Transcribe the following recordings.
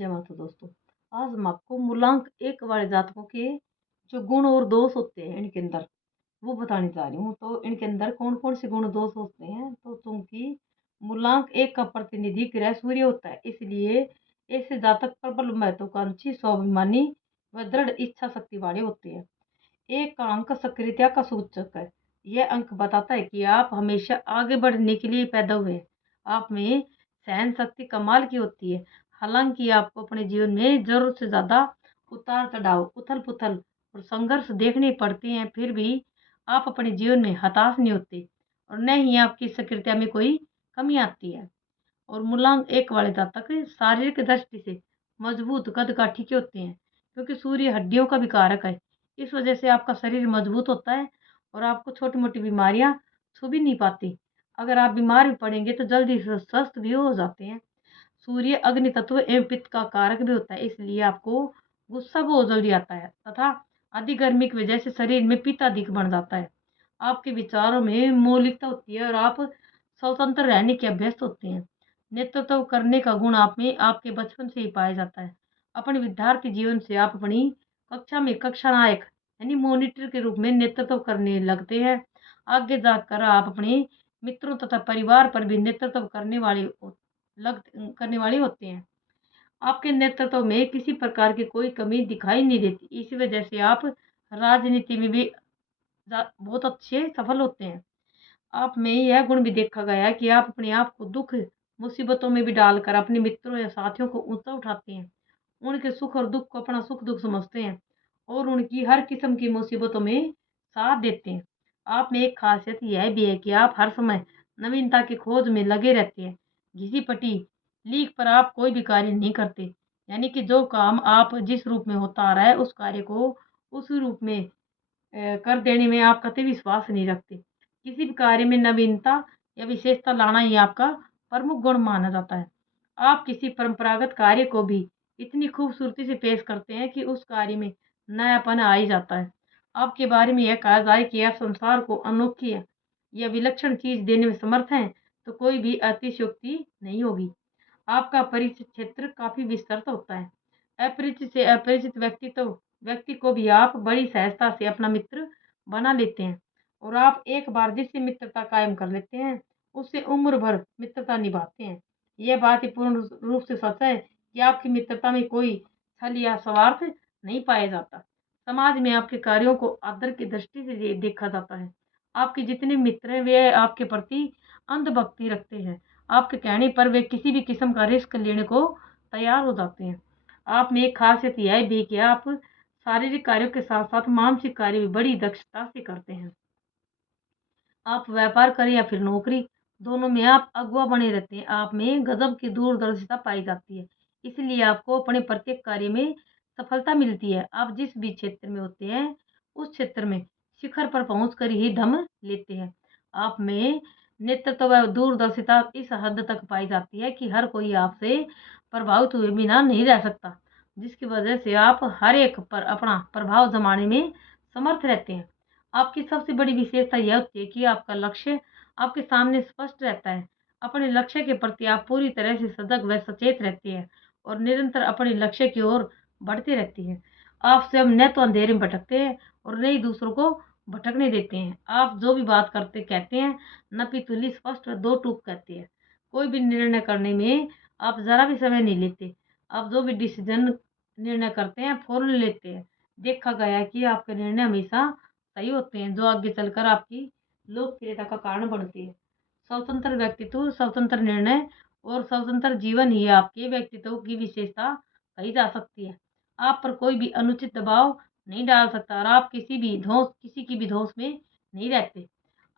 जय माता दोस्तों। आज हम आपको मूलांक एक वाले जातकों के जो गुण और दोष होते हैं इनके अंदर वो बताने जा रही हूँ। तो इनके अंदर कौन कौन से गुण दोष होते हैं। तो चूंकि मूलांक एक का प्रतिनिधि ग्रह सूर्य होता है, इसलिए ऐसे जातक प्रबल महत्वाकांक्षी, स्वाभिमानी व दृढ़ इच्छा शक्ति वाले होते हैं। एक का अंक सक्रियता का सूचक है। यह अंक बताता है कि आप हमेशा आगे बढ़ने के लिए पैदा हुए हैं। आप में सहन शक्ति कमाल की होती है। हालांकि आपको अपने जीवन में जरूरत से ज्यादा उतार चढ़ाव, उथल पुथल और संघर्ष देखने पड़ते हैं, फिर भी आप अपने जीवन में हताश नहीं होते और न ही आपकी सक्रियता में कोई कमी आती है। और मूलांक एक वाले जातक शारीरिक दृष्टि से मजबूत कद काठी के होते हैं, क्योंकि सूर्य हड्डियों का भी कारक है। इस वजह से आपका शरीर मजबूत होता है और आपको छोटी मोटी बीमारियां छू भी नहीं पाती। अगर आप बीमार भी पड़ेंगे तो जल्दी से स्वस्थ भी हो जाते हैं। सूर्य अग्नि तत्व एवं पित्त का कारक भी होता है, इसलिए आपको गुस्सा बहुत जल्दी आता है तथा अधिक गर्मी की वजह से शरीर में पित्त अधिक बढ़ जाता है। आपके विचारों में मौलिकता होती है और आप स्वतंत्र रहने के अभ्यस्त होते हैं। नेतृत्व करने का गुण आप में आपके बचपन से ही पाया जाता है। अपने विद्यार्थी जीवन से आप अपनी कक्षा में कक्षा नायक यानी मॉनिटर के रूप में नेतृत्व करने लगते हैं। आगे जाकर आप अपने मित्रों तथा परिवार पर भी नेतृत्व लग करने वाले होते हैं। आपके नेतृत्व में किसी प्रकार की कोई कमी दिखाई नहीं देती। इसी वजह से आप राजनीति में भी बहुत अच्छे सफल होते हैं। आप में यह गुण भी देखा गया है कि आप अपने आप को दुख मुसीबतों में भी डालकर अपने मित्रों या साथियों को ऊंचा उठाते हैं। उनके सुख और दुख को अपना सुख दुख समझते हैं और उनकी हर किस्म की मुसीबतों में साथ देते हैं। आप में एक खासियत यह भी है कि आप हर समय नवीनता की खोज में लगे रहते हैं। घिसी पटी लीक पर आप कोई भी कार्य नहीं करते, यानी कि जो काम आप जिस रूप में होता आ रहा है उस कार्य को उसी रूप में कर देने में आप कतई विश्वास नहीं रखते। किसी भी कार्य में नवीनता या विशेषता लाना ही आपका प्रमुख गुण माना जाता है। आप किसी परंपरागत कार्य को भी इतनी खूबसूरती से पेश करते हैं कि उस कार्य में नयापन आ ही जाता है। आपके बारे में यह कहा जाए कि आप संसार को अनोखी है या विलक्षण चीज देने में समर्थ हैं, तो कोई भी अतिशयोक्ति नहीं होगी। आपका परिचित क्षेत्र काफी विस्तृत होता है। अपरिचित से अपरिचित व्यक्ति को भी आप बड़ी सहजता से अपना मित्र बना लेते हैं और आप एक बार जिससे मित्रता कायम कर लेते हैं उससे उम्र भर मित्रता निभाते हैं। यह बात ही पूर्ण रूप से सच है कि आपकी मित्रता में कोई छल या स्वार्थ नहीं पाया जाता। समाज में आपके कार्यों को आदर की दृष्टि से देखा जाता है। आपके जितने मित्र हैं वे आपके प्रति अंधभक्ति रखते हैं। आपके कहने पर वे किसी भी किस्म का रिस्क लेने को तैयार हो जाते हैं। आप में एक खासियत यह भी कि आप शारीरिक कार्यों के साथ साथ मानसिक कार्य भी बड़ी दक्षता से करते हैं। आप व्यापार करें या फिर नौकरी, दोनों में आप अगुवा बने रहते हैं। आप में गजब की दूरदर्शिता पाई जाती है, इसलिए आपको अपने प्रत्येक कार्य में सफलता मिलती है। आप जिस भी क्षेत्र में होते हैं उस क्षेत्र में शिखर पर पहुंचकर ही दम लेते हैं। आप में नेतृत्व व दूरदर्शिता इस हद तक पाई जाती है कि हर कोई आपसे प्रभावित हुए बिना नहीं रह सकता, जिसकी वजह से आप हर एक पर अपना प्रभाव जमाने में समर्थ रहते हैं। आपकी सबसे बड़ी विशेषता यह होती है कि आपका लक्ष्य आपके सामने स्पष्ट रहता है। अपने लक्ष्य के प्रति आप पूरी तरह से सजग व सचेत रहते हैं और निरंतर अपने लक्ष्य की ओर बढ़ते रहते हैं। आप स्वयं न तो अंधेरे में भटकते हैं और न ही दूसरों को भटकने देते हैं। आप जो भी बात करते कहते हैं न पितुली स्पष्ट व दो टूक कहते हैं। कोई भी निर्णय करने में आप जरा भी समय नहीं लेते। आप जो भी निर्णय करते हैं फौरन लेते हैं। देखा गया है कि आपके निर्णय हमेशा सही होते हैं, जो आगे चलकर आपकी लोकप्रियता का कारण बनती है। स्वतंत्र व्यक्तित्व, स्वतंत्र निर्णय और स्वतंत्र जीवन ही आपके व्यक्तित्व की विशेषता कही जा सकती है। आप पर कोई भी अनुचित दबाव नहीं डाल सकता और आप किसी की भी धोस में नहीं रहते।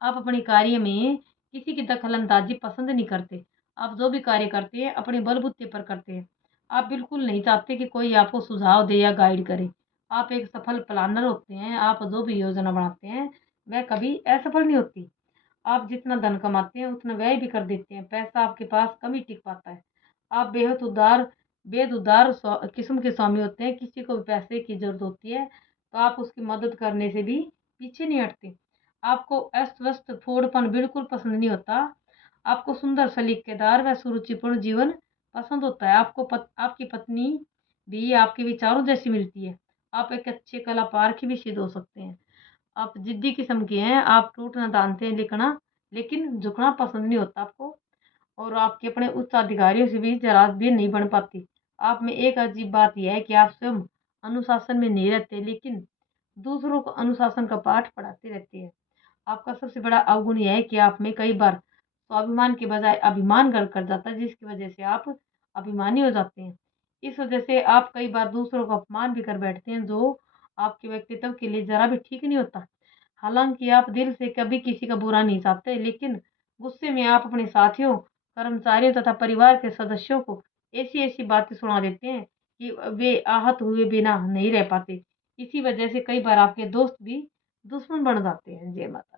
आप अपने कार्य में किसी की दखल अंदाजी पसंद नहीं करते। आप जो भी कार्य करते हैं अपने बलबूते पर करते हैं। आप बिल्कुल नहीं चाहते कि कोई आपको सुझाव दे या गाइड करे। आप एक सफल प्लानर होते हैं। आप जो भी योजना बनाते हैं वह कभी असफल नहीं होती। आप जितना धन कमाते हैं उतना व्यय भी कर देते हैं। पैसा आपके पास कम ही टिक पाता है। आप बेहद उदार किस्म के स्वामी होते हैं। किसी को भी पैसे की जरूरत होती है तो आप उसकी मदद करने से भी पीछे नहीं हटते। आपको अस्त व्यस्त फोड़पन बिल्कुल पसंद नहीं होता। आपको सुंदर सलीकेदार व सुरुचिपूर्ण जीवन पसंद होता है आपको। आपकी पत्नी भी आपके विचारों जैसी मिलती है। आप एक अच्छे कलाकार की भी सिद्ध हो सकते हैं। आप जिद्दी किस्म के हैं, आप टूटना जानते हैं, लेकिन झुकना पसंद नहीं होता आपको। और आपके अपने उच्चाधिकारियों से भी जरा भी नहीं बन पाती। आप में एक अजीब बात यह है कि आप स्वयं अनुशासन में नहीं रहते, लेकिन दूसरों को अनुशासन का पाठ पढ़ाते रहते हैं। आपका सबसे बड़ा अवगुण यह है कि आप में कई बार स्वाभिमान के बजाय अभिमान कर जाता है, जिसकी वजह से आप अभिमानी हो जाते हैं। इस वजह से आप कई बार दूसरों का अपमान भी कर बैठते हैं, जो आपके व्यक्तित्व के लिए जरा भी ठीक नहीं होता। हालांकि आप दिल से कभी किसी का बुरा नहीं चाहते, लेकिन गुस्से में आप अपने साथियों, कर्मचारियों तथा परिवार के सदस्यों को ऐसी ऐसी बातें सुना देते हैं कि वे आहत हुए बिना नहीं रह पाते। इसी वजह से कई बार आपके दोस्त भी दुश्मन बन जाते हैं। जय माता दी।